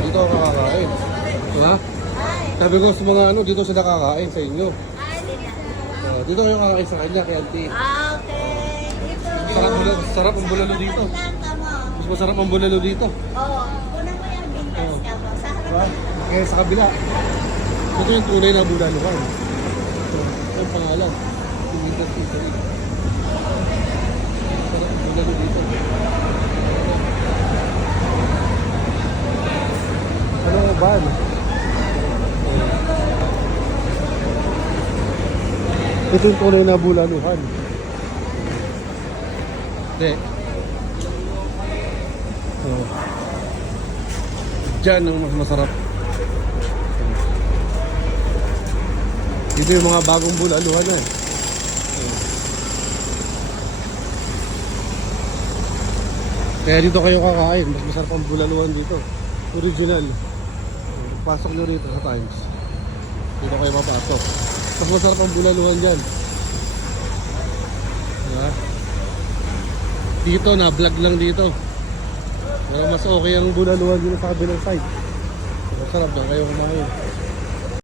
dito ako kakain. Diba? Sabi ko sa mga ano, dito sila kakain sa inyo. Dito kayo kakain sa kanya, kay auntie. Okay. Dito. Sarap ang bulalo dito. Mas masarap ang bulalo dito. Oo. Kunan mo yung bintas ka po. Sa harap. Diba? Kaya sa kabila. Ito yung tunay na bulaluhan. Ito yung pangalan. Bintas Eatery. Sarap ang bulalo dito. Ano nga ba? Ito yung tunay na bulaluhan. Hindi. Oh. Diyan ang mas masarap. Dito yung mga bagong bulaluhan na eh. Kaya dito kayo kakain. Mas masarap ang bulaluhan dito. Original. Pasok nyo rito sa Times. Dito kayo mapasok. Mas masarap ang bulaluhan dyan. Diba? Dito na vlog lang dito. Pero mas okay ang bulaluhan dito sa kabilang side. Masarap dyan kayo kumain.